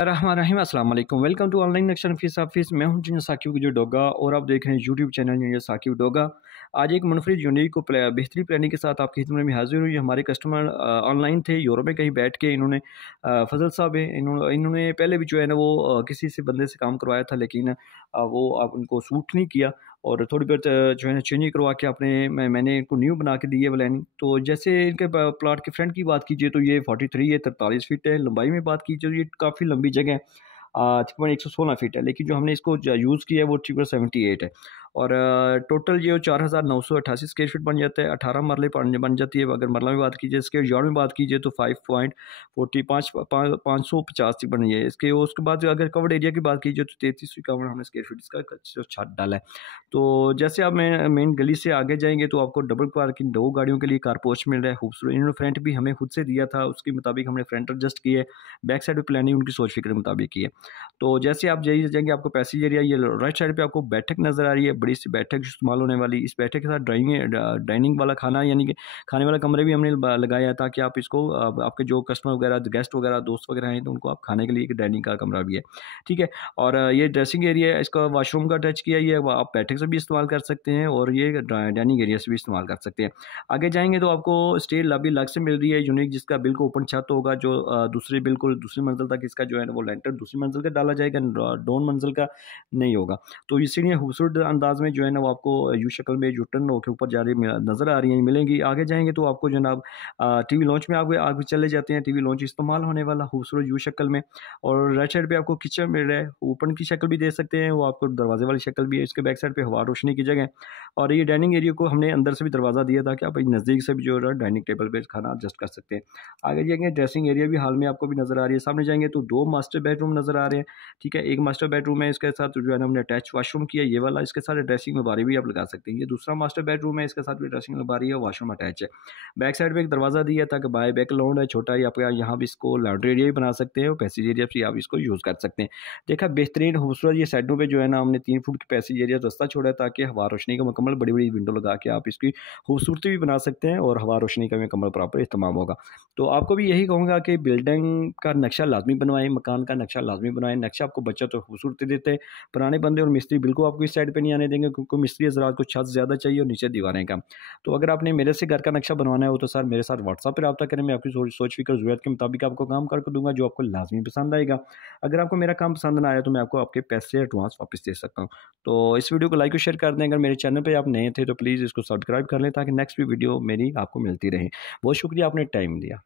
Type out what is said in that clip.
रहमान अस्सलाम वालेकुम। Welcome to online नक्शा नफीस ऑफिस। मैं हूं जिन साकिब जो डोगा और आप देख रहे हैं यूट्यूब चैनल जिन साकिब डोगा। आज एक मुनफरिद यूनिक बेहतरी प्लानिंग के साथ आपकी खिदमत में हाजिर हुई। हमारे कस्टमर ऑनलाइन थे यूरोप में कहीं बैठ के। इन्होंने फजल साहब है, इन्होंने पहले भी जो है ना वो किसी से बंदे से काम करवाया था, लेकिन वो अब उनको सूट नहीं किया और थोड़ी बहुत जो है ना चेंजिंग करवा के मैंने इनको न्यू बना के दी है प्लानिंग। तो जैसे इनके प्लाट के फ्रंट की बात कीजिए तो ये 43 है, 43 फीट है। लंबाई में बात कीजिए तो ये काफ़ी लंबी जगह है, तकरीबन 116 फीट है, लेकिन जो हमने इसको यूज़ किया है वो तकरीबन 78 है। और टोटल जो 4988 स्क्वायर फीट बन जाता है। 18 मरले बन जाती है। अगर मरला में बात कीजिए, इसके यार्ड में बात कीजिए तो 5.50 तक बनी है इसके। उसके बाद अगर कवर्ड एरिया की बात कीजिए तो 3351 हमने स्क्वायर फीट इसका छत डाला है। तो जैसे आप मेन गली से आगे जाएंगे तो आपको डबल पार्किंग 2 गाड़ियों के लिए कार पोर्च मिल रहा है खूबसूरत। इन्होंने फ्रंट भी हमें खुद से दिया था, उसके मुताबिक हमने फ्रंट एडजस्ट किया है। बैक साइड पर प्लानिंग उनकी सोच फिक्र के मुताबिक की है। तो जैसे आप जाएंगे आपको पैसेज एरिया, ये राइट साइड पे आपको बैठक नज़र आ रही है, बड़ी सी बैठक इस्तेमाल होने वाली। इस बैठक के साथ डाइनिंग वाला खाना यानी कि खाने वाला कमरे भी हमने लगाया है, ताकि आप इसको आपके जो कस्टमर वगैरह, गेस्ट वगैरह, दोस्त वगैरह हैं तो उनको आप खाने के लिए एक डाइनिंग का कमरा भी है, ठीक है। और ये ड्रेसिंग एरिया है, इसका वाशरूम का टच किया, ये आप बैठक से भी इस्तेमाल कर सकते हैं और ये डाइनिंग एरिया से भी इस्तेमाल कर सकते हैं। आगे जाएंगे तो आपको स्टेयर लॉबी अलग से मिल रही है यूनिक, जिसका बिल्कुल ओपन छत होगा, जो दूसरी मंजिल तक इसका जो है वो लेंटर दूसरी मंजिल का डाला जाएगा, डाउन मंजिल का नहीं होगा। तो ये सीढ़ियाँ खूबसूरत अंदाज में जो है ना वो आपको यू शक्ल में जो टर्न होकर ऊपर जा रही नज़र आ रही हैं, मिलेंगी। आगे जाएंगे तो आपको जनाब टीवी लॉन्च में आगे चले जाते हैं। टीवी लॉन्च इस्तेमाल होने वाला खूबसूरत यू शक्ल में। और राइट साइड पे आपको किचन मिल रहा है, ओपन की शक्ल भी दे सकते हैं, वो आपको दरवाजे वाली शक्ल भी है। इसके बैक साइड पे हवा रोशनी की जगह। और ये डाइनिंग एरिया को हमने अंदर से भी दरवाज़ा दिया था कि आप नज़दीक से भी जो है डाइनिंग टेबल पर खाना एडजस्ट कर सकते हैं। आगे जाएंगे, ड्रेसिंग एरिया भी हाल में आपको भी नज़र आ रही है। सामने जाएंगे तो 2 मास्टर बेडरूम नज़र आ रहे हैं, ठीक है। एक मास्टर बेडरूम है, इसके साथ जो है ना हमने अटैच वाशरूम किया, ये वाला। इसके साथ ड्रेसिंग अलमारी भी आप लगा सकते हैं। ये दूसरा मास्टर बेडरूम है, इसके साथ भी ड्रेसिंग अलमारी है, वाशरूम अटैच है। बैक साइड में एक दरवाज़ा दिया है ताकि बाय बैक लॉन्ड है छोटा, आप यहाँ भी इसको लॉन्ड्री एरिया भी बना सकते हैं और पैसेज एरिया भी आप इसको यूज़ कर सकते हैं। देखा बेहतरीन खूबसूरत। ये साइडों पे जो है ना हमने 3 फुट की पैसेज एरिया रास्ता छोड़ा है, ताकि हवा रोशनी का मुकम्मल बड़ी बड़ी विंडो लगा के आप इसकी खूबसूरती भी बना सकते हैं और हवा रोशनी का भी मुकम्मल प्रॉपर इस्तेमाल होगा। तो आपको भी यही कहूँगा कि बिल्डिंग का नक्शा लाजमी बनवाएं, मकान का नक्शा लाजमी बनाएं। नक्शा आपको बचत और खूबसूरती देते हैं। पुराने बंदे और मिस्त्री बिल्कुल आपको इस साइड पे नहीं आने देंगे, क्योंकि मिस्त्री हज़रात को छत ज़्यादा चाहिए और नीचे दीवारें कम। तो अगर आपने मेरे से घर का नक्शा बनवाना है हो तो सर मेरे साथ व्हाट्सएप पर रब्ता करें। मैं आपकी सोच फिक्र ज़रूरत के मुताबिक आपको काम करके दूंगा जो आपको लाजमी पसंद आएगा। अगर आपको मेरा काम पसंद ना आया तो मैं आपको आपके पैसे एडवांस वापस दे सकता हूँ। तो इस वीडियो को लाइक और शेयर कर दें। अगर मेरे चैनल पर आप नए थे तो प्लीज़ इसको सब्सक्राइब कर लें, ताकि नेक्स्ट भी वीडियो मेरी आपको मिलती रहे। बहुत शुक्रिया, आपने टाइम दिया।